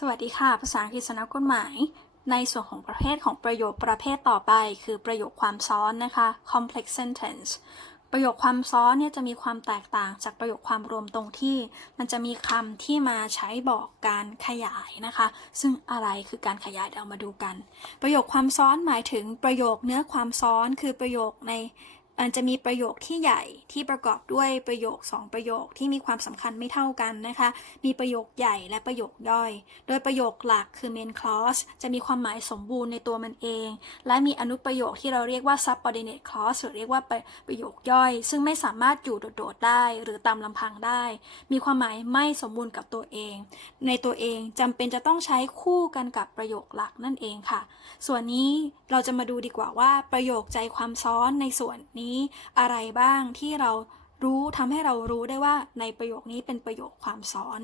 สวัสดีค่ะ ภาษาอังกฤษสำนักกฎหมาย ในส่วนของประเภทของประโยคประเภทต่อไป คือประโยคความซ้อนนะคะ complex sentence ประโยคความซ้อนเนี่ยจะมีความแตกต่างจากประโยคความรวมตรงที่ มันจะมีคำที่มาใช้บอกการขยายนะคะ ซึ่งอะไรคือการขยายเดี๋ยวเรามาดูกัน ประโยคความซ้อนหมายถึงประโยคเนื้อความซ้อนคือประโยคใน มันจะมีประโยคที่ใหญ่ที่ประกอบด้วยประโยค 2 ประโยคที่มีความสำคัญไม่เท่ากันนะคะ มีประโยคใหญ่และประโยคย่อย โดยประโยคหลักคือ main clause จะมีความหมายสมบูรณ์ในตัวมันเอง และมีอนุประโยคที่เราเรียกว่า subordinate clause หรือเรียกว่าประประโยคย่อย ซึ่งไม่สามารถอยู่โดดๆได้ หรือตามลำพังได้ มีความหมายไม่สมบูรณ์กับตัวเอง ในตัวเองจำเป็นจะต้องใช้คู่กันกับประโยคหลักนั่นเองค่ะ ส่วนนี้เราจะมาดูดีกว่าว่าประโยคใจความซ้อนในส่วนนี้อะไรบ้างที่เรารู้ทำให้เรารู้ได้ว่าในประโยคนี้เป็นประโยคความซ้อน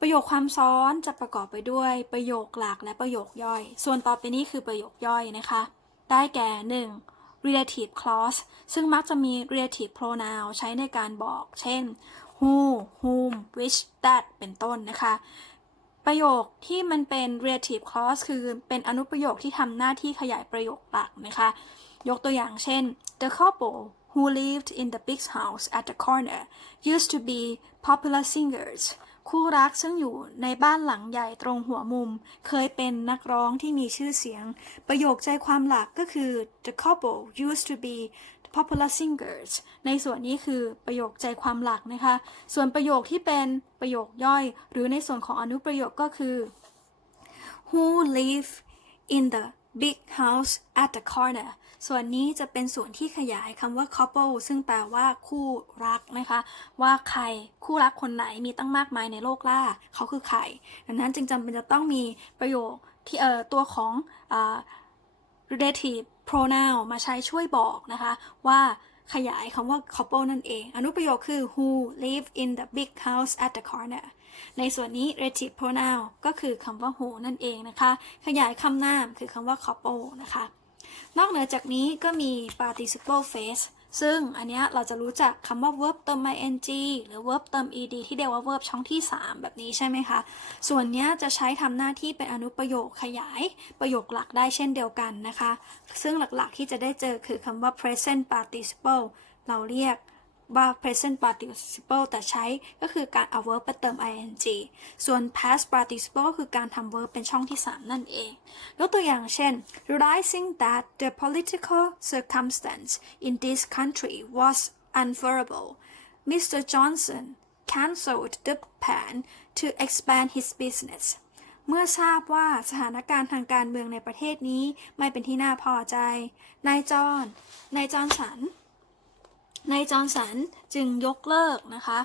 ประโยคความซ้อนจะประกอบไปด้วยประโยคหลักและประโยคย่อย ส่วนต่อไปนี้คือประโยคย่อยนะคะ ได้แก่ 1. relative clause ซึ่งมักจะมี relative pronoun ใช้ในการบอก เช่น who whom which that เป็นต้นนะคะ ประโยคที่มันเป็น relative clause คือเป็นอนุประโยคที่ทำหน้าที่ขยายประโยคหลักนะคะ ยกตัวอย่างเช่น the couple who lived in the big house at the corner used to be popular singers คู่รักซึ่งอยู่ในบ้านหลังใหญ่ตรงหัวมุม เคยเป็นนักร้องที่มีชื่อเสียง ประโยคใจความหลักก็คือ the couple used to be popular singers ในส่วนนี้คือประโยคใจความหลักนะคะ ส่วนประโยคที่เป็นประโยคย่อย หรือในส่วนของอนุประโยคก็คือ who live in the big house at the corner ส่วนนี้จะเป็นส่วนที่ขยายคำว่า couple ซึ่งแปลว่าคู่รักนะคะ ว่าใครคู่รักคนไหนมีตั้งมากมายในโลกล่า เขาคือใคร ดังนั้นจึงจำเป็นจะต้องมีประโยคที่เอ่อตัวของอ่อ relative pronoun มาใช้ช่วยบอกนะคะว่า ขยายคำว่า couple นั่นเอง อนุประโยคคือ who live in the big house at the corner ในส่วนนี้ relative pronoun ก็คือคำว่า who นั่นเองนะคะ ขยายคำนามคือคำว่า couple นะคะ นอกเหนือจากนี้ก็มี participle phrase ซึ่งอันเนี้ยเราจะรู้จักคำว่า verb เติม ing หรือ verb เติม ed ที่เรียกว่า verb ช่องที่ 3 แบบนี้ใช่ไหมคะ ส่วนเนี้ยจะใช้ทำหน้าที่เป็นอนุประโยคขยายประโยคหลักได้เช่นเดียวกันนะคะ ซึ่งหลักๆที่จะได้เจอคือคำว่า present participle เราเรียก ว่า present participle แต่ใช้ก็คือการเอา verb ไปเติม ing ส่วน past participle ก็คือการทำ verb เป็นช่องที่ 3 นั่นเอง ยกตัวอย่างเช่น realizing that the political circumstance in this country was unfavorable Mr. Johnson cancelled the plan to expand his business เมื่อทราบว่าสถานการณ์ทางการเมืองในประเทศนี้ไม่เป็นที่น่าพอใจ นายจอห์น นายจอห์นสัน นายจอห์นสันจึงยกเลิกนะคะ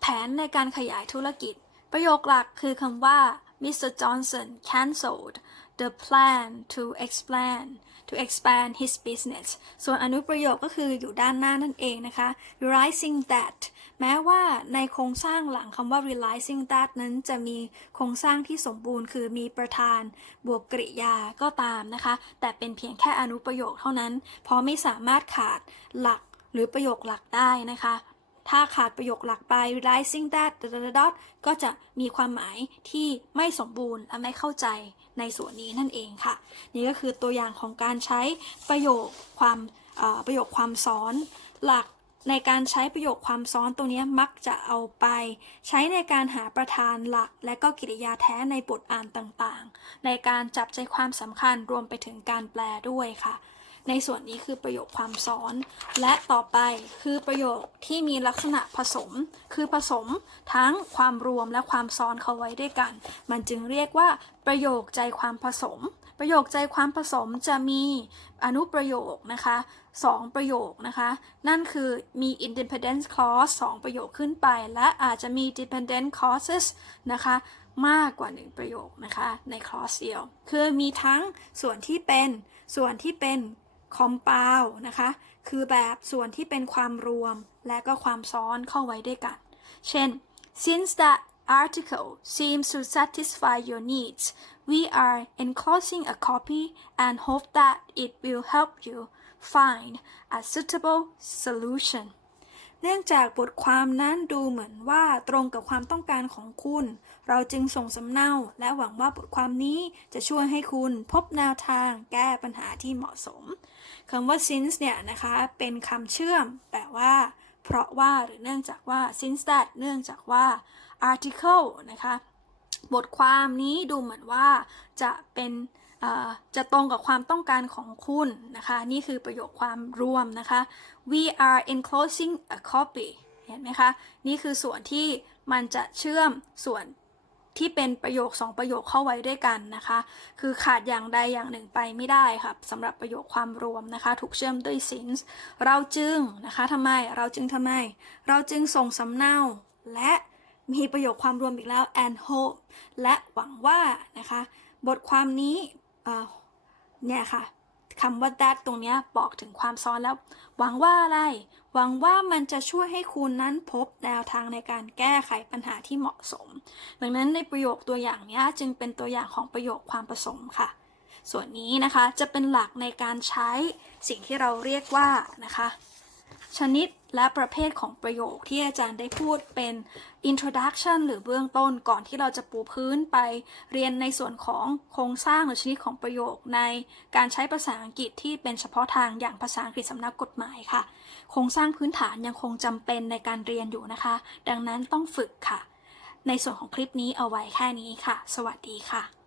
แผนในการขยายธุรกิจ ประโยคหลักคือคำว่า Mr. Johnson cancelled the plan to expand to expand his business ส่วนอนุประโยคก็คืออยู่ด้านหน้านั่นเองนะคะ realizing that แม้ว่าในโครงสร้างหลังคำว่า realizing that นั้นจะมีโครงสร้างที่สมบูรณ์ คือมีประธานบวกกริยาก็ตามนะคะ แต่เป็นเพียงแค่อนุประโยคเท่านั้น เพราะไม่สามารถขาดหลัก หรือประโยคหลักได้นะคะ ถ้าขาดประโยคหลักไป realizing that dot dot dot ก็จะมีความหมายที่ไม่สมบูรณ์และไม่เข้าใจในส่วนนี้นั่นเองค่ะ นี่ก็คือตัวอย่างของการใช้ประโยคความประโยคความซ้อนหลักในการใช้ประโยคความซ้อนตัวนี้มักจะเอาไป ใช้ในการหาประธานหลัก และก็กริยาแท้ในบทอ่านต่างๆ ในการจับใจความสำคัญรวมไปถึงการแปลด้วยค่ะ ในส่วนนี้คือประโยคความซ้อน และต่อไปคือประโยคที่มีลักษณะผสม คือผสมทั้งความรวมและความซ้อนเข้าไว้ด้วยกัน มันจึงเรียกว่าประโยคใจความผสม ประโยคใจความผสมจะมีอนุประโยคนะคะสองประโยคนะคะ นั่นคือมี independent clause สองประโยคขึ้นไป และอาจจะมี dependent clauses นะคะมากกว่า 1 ประโยคนะคะใน clause เดียว คือมีทั้งส่วนที่เป็นส่วนที่เป็น compound นะคะ คือแบบส่วนที่เป็นความรวมและก็ความซ้อนเข้าไว้ด้วยกัน เช่น since the article seems to satisfy your needs we are enclosing a copy and hope that it will help you find a suitable solution เนื่องจากบทความนั้นดูเหมือนว่าตรงกับความต้องการของคุณ เราจึงส่งสำเนาและหวังว่าบทความนี้จะช่วยให้คุณพบแนวทางแก้ปัญหาที่เหมาะสม คำว่า since เนี่ยนะคะ เป็นคำเชื่อมแปลว่า เพราะว่าหรือเนื่องจากว่า since that เนื่องจากว่า article นะคะ บทความนี้ดูเหมือนว่าจะเป็นจะตรงกับความต้องการของคุณนะคะ นี่คือประโยคความรวมนะคะ we are enclosing a copy เห็นไหมคะ นี่คือส่วนที่มันจะเชื่อมส่วน ที่เป็นประโยคสองประโยคเข้าไว้ด้วยกันนะคะ คือขาดอย่างใดอย่างหนึ่งไปไม่ได้ครับสำหรับประโยคความรวมนะคะ ถูกเชื่อมด้วย since เราจึงนะคะทำไมเราจึงทำไม เราจึงส่งสำเนาและมีประโยคความรวมอีกแล้ว and hope และหวังว่านะคะ บทความนี้เอ่อเนี่ยค่ะ คำว่า that ตรงนี้บอกถึงความซ้อนแล้ว หวังว่าอะไร หวังว่ามันจะช่วยให้คุณนั้นพบแนวทางในการแก้ไขปัญหาที่เหมาะสม ดังนั้นในประโยคตัวอย่างนี้จึงเป็นตัวอย่างของประโยคความผสมค่ะ ส่วนนี้นะคะจะเป็นหลักในการใช้สิ่งที่เราเรียกว่านะคะ ชนิดและประเภทของประโยคที่อาจารย์ได้พูดเป็น introduction หรือเบื้องต้นก่อนที่เราจะปูพื้นไปเรียนในส่วนของโครงสร้างหรือชนิดของประโยคในการใช้ภาษาอังกฤษที่เป็นเฉพาะทางอย่างภาษาอังกฤษสำนักกฎหมายค่ะ โครงสร้างพื้นฐานยังคงจำเป็นในการเรียนอยู่นะคะ ดังนั้นต้องฝึกค่ะ ในส่วนของคลิปนี้เอาไว้แค่นี้ค่ะ สวัสดีค่ะ